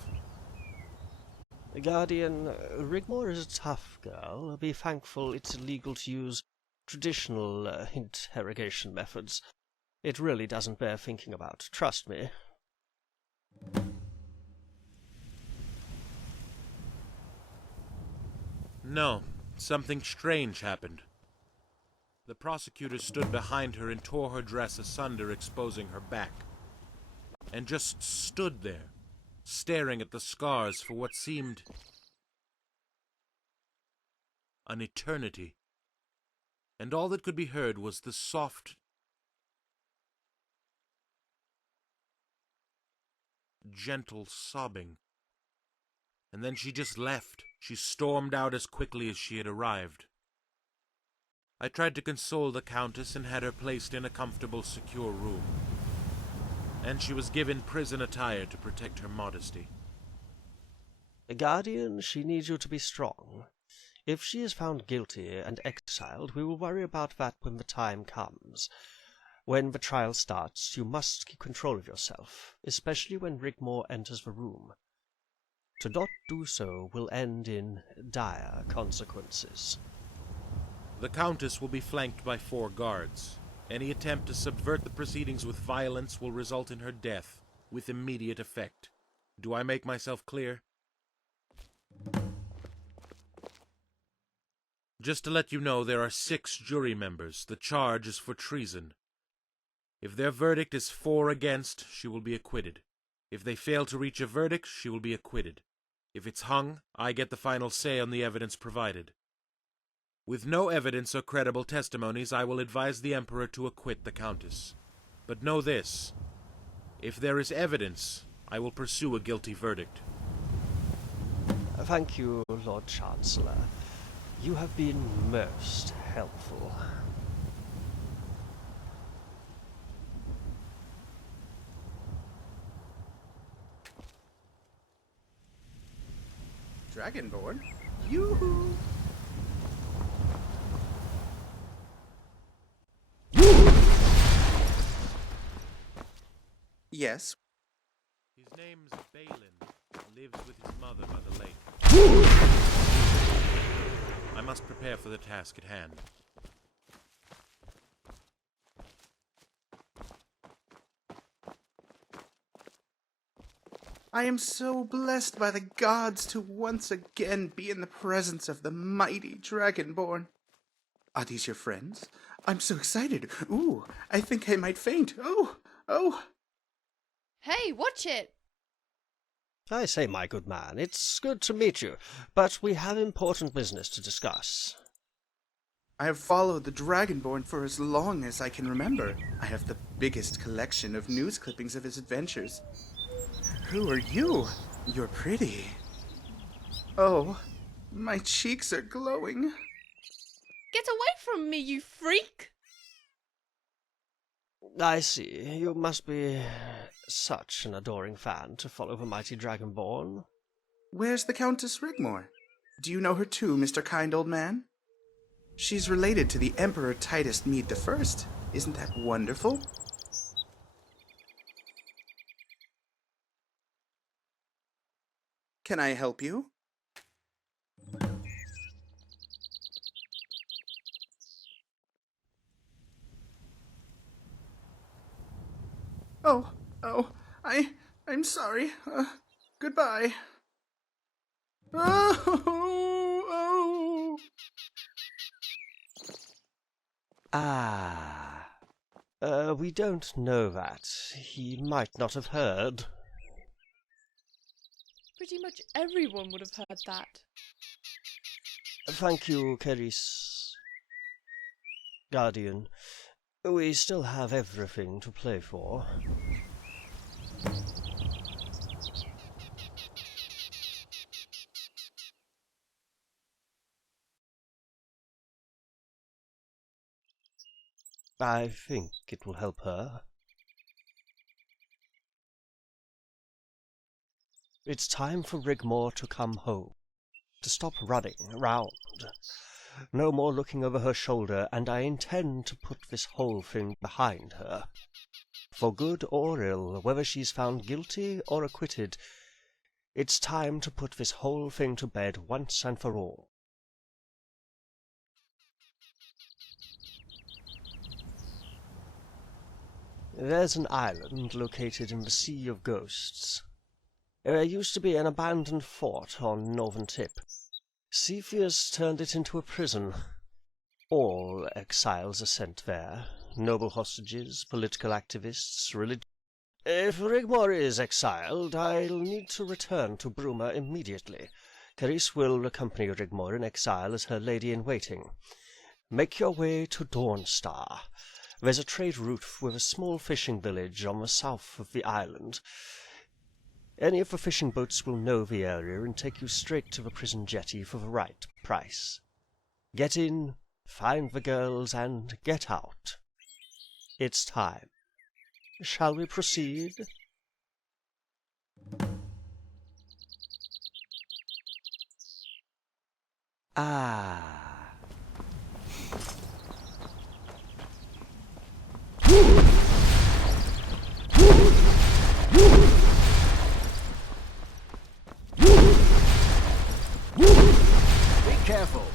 Guardian, Rigmor is a tough girl. Be thankful it's illegal to use traditional interrogation methods. It really doesn't bear thinking about, trust me. No, something strange happened. The prosecutor stood behind her and tore her dress asunder, exposing her back. And just stood there, staring at the scars for what seemed an eternity. And all that could be heard was the soft, gentle sobbing. And then she just left. She stormed out as quickly as she had arrived. I tried to console the Countess and had her placed in a comfortable, secure room. And she was given prison attire to protect her modesty. Guardian, she needs you to be strong. If she is found guilty and exiled, we will worry about that when the time comes. When the trial starts, you must keep control of yourself, especially when Rigmor enters the room. To not do so will end in dire consequences. The Countess will be flanked by 4 guards. Any attempt to subvert the proceedings with violence will result in her death, with immediate effect. Do I make myself clear? Just to let you know, there are 6 jury members. The charge is for treason. If their verdict is 4 against, she will be acquitted. If they fail to reach a verdict, she will be acquitted. If it's hung, I get the final say on the evidence provided. With no evidence or credible testimonies, I will advise the Emperor to acquit the Countess. But know this: if there is evidence, I will pursue a guilty verdict. Thank you, Lord Chancellor. You have been most helpful. Dragonborn? Yoo-hoo! Yes? His name's Balin. Lives with his mother by the lake. I must prepare for the task at hand. I am so blessed by the gods to once again be in the presence of the mighty Dragonborn. Are these your friends? I'm so excited. Ooh, I think I might faint. Oh. Hey, watch it! I say, my good man, it's good to meet you, but we have important business to discuss. I have followed the Dragonborn for as long as I can remember. I have the biggest collection of news clippings of his adventures. Who are you? You're pretty. Oh, my cheeks are glowing. Get away from me, you freak! I see. You must be such an adoring fan to follow the mighty Dragonborn. Where's the Countess Rigmor? Do you know her too, Mr. Kind Old Man? She's related to the Emperor Titus Mede I. Isn't that wonderful? Can I help you? Oh, I'm sorry. Goodbye. Oh. We don't know that. He might not have heard. Pretty much everyone would have heard that. Thank you, Keris. Guardian. We still have everything to play for. I think it will help her. It's time for Rigmor to come home, to stop running around. No more looking over her shoulder, and I intend to put this whole thing behind her. For good or ill, whether she's found guilty or acquitted, it's time to put this whole thing to bed once and for all. There's an island located in the Sea of Ghosts. There used to be an abandoned fort on northern tip. Cepheus turned it into a prison. All exiles are sent there. Noble hostages, political activists, religious... If Rigmor is exiled, I'll need to return to Bruma immediately. Keris will accompany Rigmor in exile as her lady-in-waiting. Make your way to Dawnstar. There's a trade route with a small fishing village on the south of the island. Any of the fishing boats will know the area and take you straight to the prison jetty for the right price. Get in, find the girls, and get out. It's time. Shall we proceed? Be careful.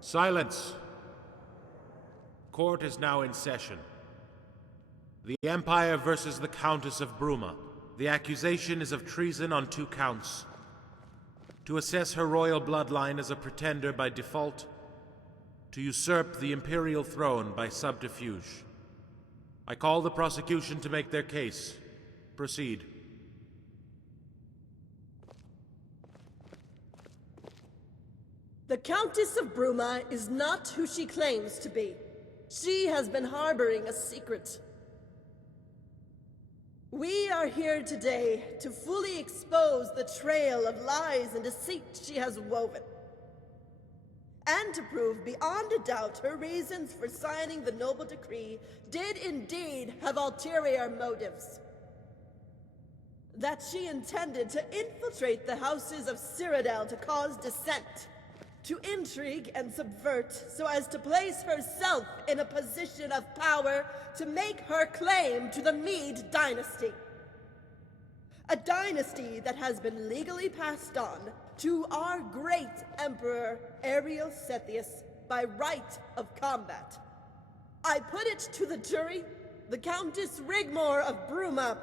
Silence. Court is now in session. The Empire versus the Countess of Bruma. The accusation is of treason on 2 counts. To assess her royal bloodline as a pretender by default, to usurp the imperial throne by subterfuge. I call the prosecution to make their case. Proceed. The Countess of Bruma is not who she claims to be. She has been harboring a secret. We are here today to fully expose the trail of lies and deceit she has woven, and to prove beyond a doubt her reasons for signing the noble decree did indeed have ulterior motives. That she intended to infiltrate the houses of Cyrodill to cause dissent, to intrigue and subvert so as to place herself in a position of power to make her claim to the Mede dynasty. A dynasty that has been legally passed on to our great Emperor Ariel Sethius by right of combat. I put it to the jury, the Countess Rigmor of Bruma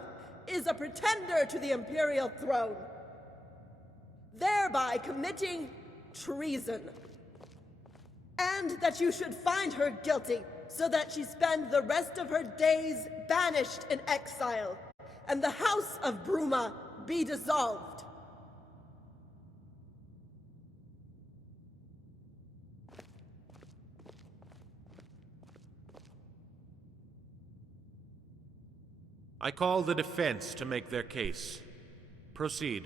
is a pretender to the imperial throne, thereby committing treason. And that you should find her guilty, so that she spend the rest of her days banished in exile, and the House of Bruma be dissolved. I call the defense to make their case. Proceed.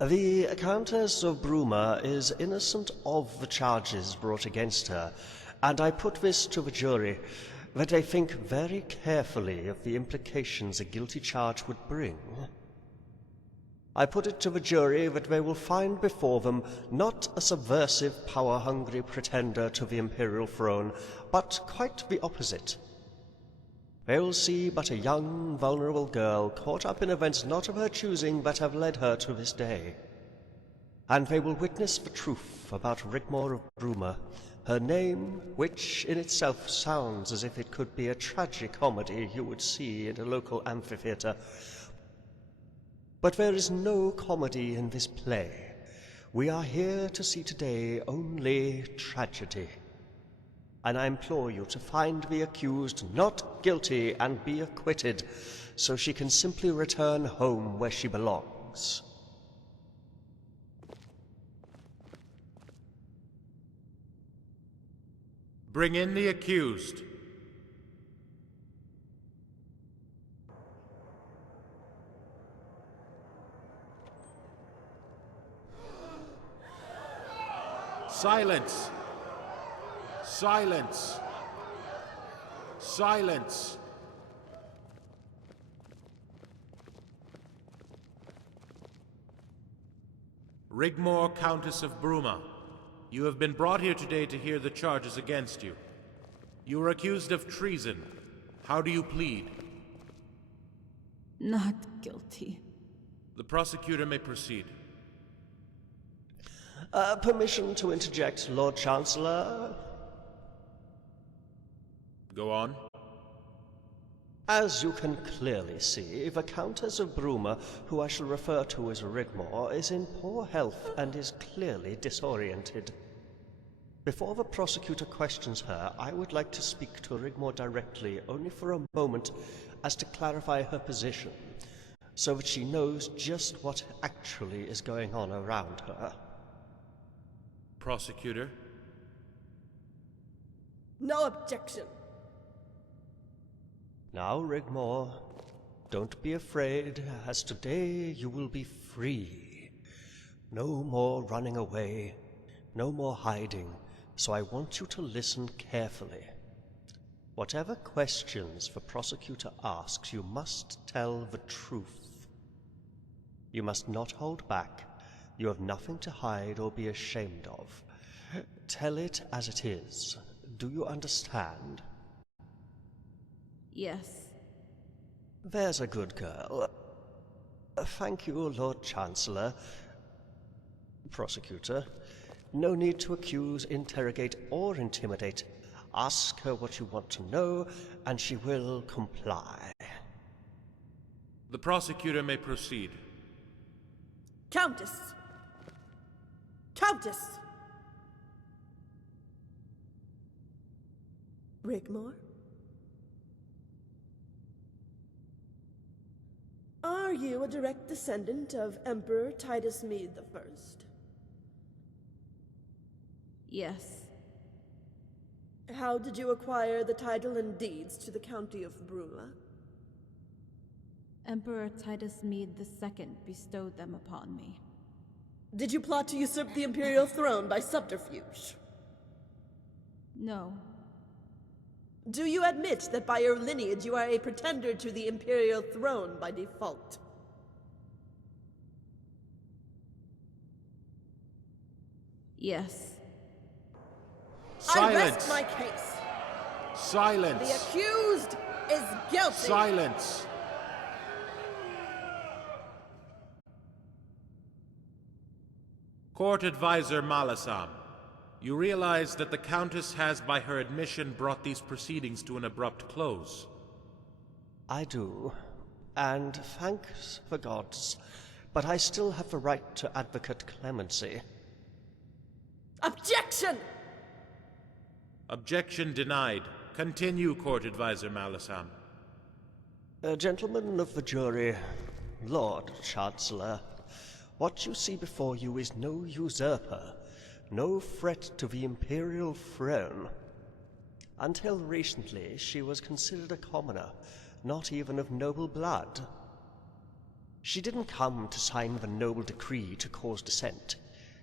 The Countess of Bruma is innocent of the charges brought against her, and I put this to the jury, that they think very carefully of the implications a guilty charge would bring. I put it to the jury that they will find before them not a subversive, power-hungry pretender to the imperial throne, but quite the opposite. They will see but a young, vulnerable girl caught up in events not of her choosing that have led her to this day. And they will witness the truth about Rigmor of Bruma, her name, which in itself sounds as if it could be a tragicomedy you would see in a local amphitheater. But there is no comedy in this play. We are here to see today only tragedy. And I implore you to find the accused not guilty and be acquitted, so she can simply return home where she belongs. Bring in the accused. Silence! Silence! Silence! Rigmor, Countess of Bruma, you have been brought here today to hear the charges against you. You are accused of treason. How do you plead? Not guilty. The prosecutor may proceed. Permission to interject, Lord Chancellor? Go on. As you can clearly see, the Countess of Bruma, who I shall refer to as Rigmor, is in poor health and is clearly disoriented. Before the prosecutor questions her, I would like to speak to Rigmor directly, only for a moment, as to clarify her position, so that she knows just what actually is going on around her. Prosecutor? No objection. Now, Rigmor, don't be afraid, as today you will be free. No more running away, no more hiding, so I want you to listen carefully. Whatever questions the prosecutor asks, you must tell the truth. You must not hold back. You have nothing to hide or be ashamed of. Tell it as it is. Do you understand? Yes. There's a good girl. Thank you, Lord Chancellor. Prosecutor, no need to accuse, interrogate, or intimidate. Ask her what you want to know, and she will comply. The prosecutor may proceed. Countess! Countess! Rigmor? Are you a direct descendant of Emperor Titus Mede I? Yes. How did you acquire the title and deeds to the County of Bruma? Emperor Titus Mede II bestowed them upon me. Did you plot to usurp the imperial throne by subterfuge? No. Do you admit that by your lineage you are a pretender to the imperial throne by default? Yes. I rest my case. Silence! The accused is guilty. Silence! Court Advisor Malasam, you realize that the Countess has by her admission brought these proceedings to an abrupt close. I do, and thanks the gods, but I still have the right to advocate clemency. Objection! Objection denied. Continue, Court Advisor Malasam. Gentlemen of the jury, Lord Chancellor, what you see before you is no usurper, no threat to the imperial throne. Until recently, she was considered a commoner, not even of noble blood. She didn't come to sign the noble decree to cause dissent.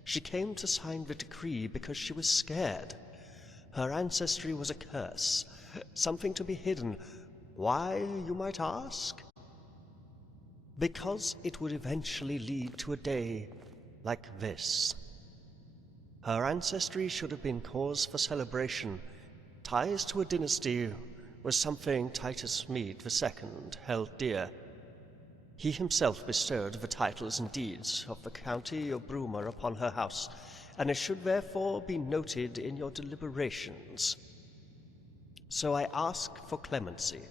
She came to sign the decree because she was scared. Her ancestry was a curse, something to be hidden. Why, you might ask? Because it would eventually lead to a day like this. Her ancestry should have been cause for celebration. Ties to a dynasty was something Titus Mede II held dear. He himself bestowed the titles and deeds of the County of Bruma upon her house, and it should therefore be noted in your deliberations. So I ask for clemency,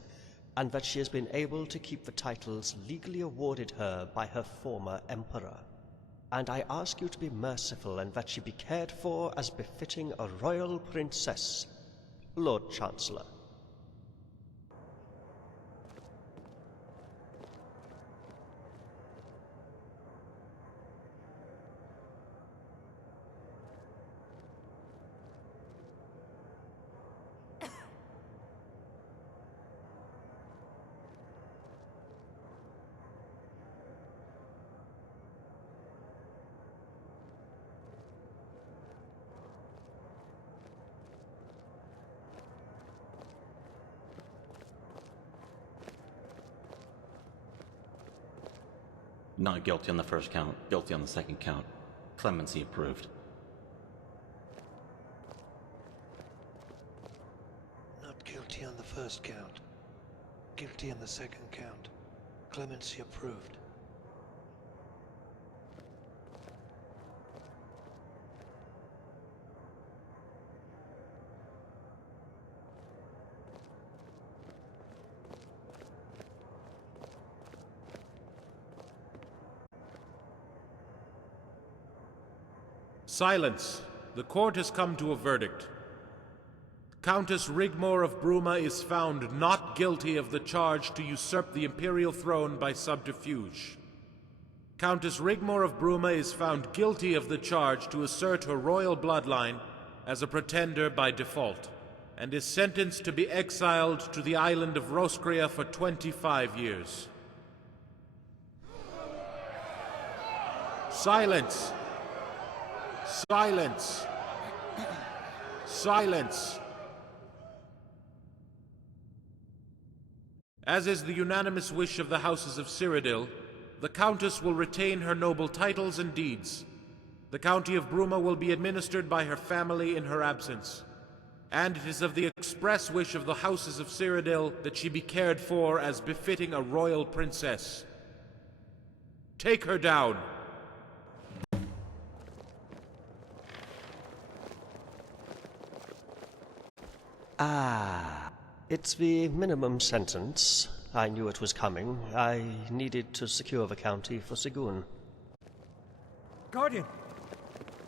and that she has been able to keep the titles legally awarded her by her former emperor. And I ask you to be merciful, and that she be cared for as befitting a royal princess, Lord Chancellor. Not guilty on the first count, guilty on the second count. Clemency approved. Not guilty on the first count. Guilty on the second count. Clemency approved. Silence. The court has come to a verdict. Countess Rigmor of Bruma is found not guilty of the charge to usurp the imperial throne by subterfuge. Countess Rigmor of Bruma is found guilty of the charge to assert her royal bloodline as a pretender by default, and is sentenced to be exiled to the island of Roskria for 25 years. Silence! Silence! Silence! As is the unanimous wish of the houses of Cyrodill, the Countess will retain her noble titles and deeds. The County of Bruma will be administered by her family in her absence. And it is of the express wish of the houses of Cyrodill that she be cared for as befitting a royal princess. Take her down! Ah, it's the minimum sentence. I knew it was coming. I needed to secure the county for Sigun. Guardian!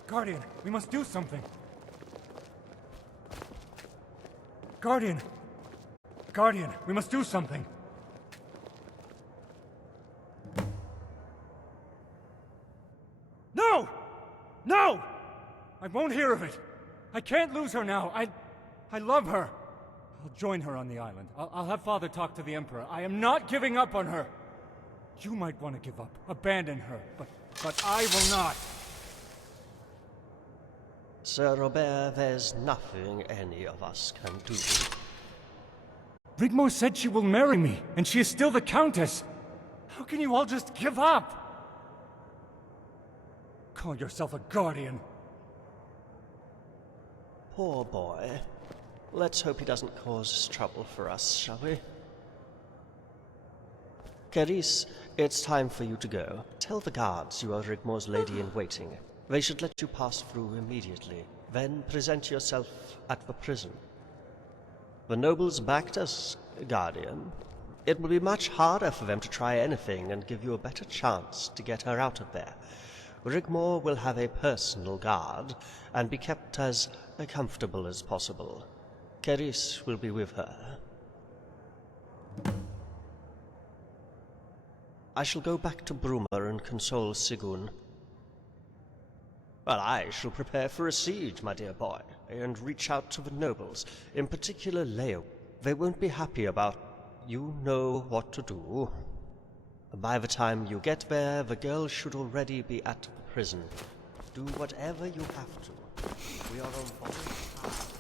Guardian, we must do something! Guardian! Guardian, we must do something! No! No! I won't hear of it! I can't lose her now! I love her. I'll join her on the island. I'll have Father talk to the Emperor. I am not giving up on her. You might want to give up, abandon her, but I will not. Sir Robert, there's nothing any of us can do. Rigmor said she will marry me, and she is still the Countess. How can you all just give up? Call yourself a guardian. Poor boy. Let's hope he doesn't cause trouble for us, shall we? Carice, it's time for you to go. Tell the guards you are Rigmor's lady-in-waiting. They should let you pass through immediately. Then present yourself at the prison. The nobles backed us, Guardian. It will be much harder for them to try anything and give you a better chance to get her out of there. Rigmor will have a personal guard and be kept as comfortable as possible. Carice will be with her. I shall go back to Bruma and console Sigun. Well, I shall prepare for a siege, my dear boy, and reach out to the nobles, in particular Leo. They won't be happy about... You know what to do. By the time you get there, the girl should already be at the prison. Do whatever you have to. We are on borrowed time.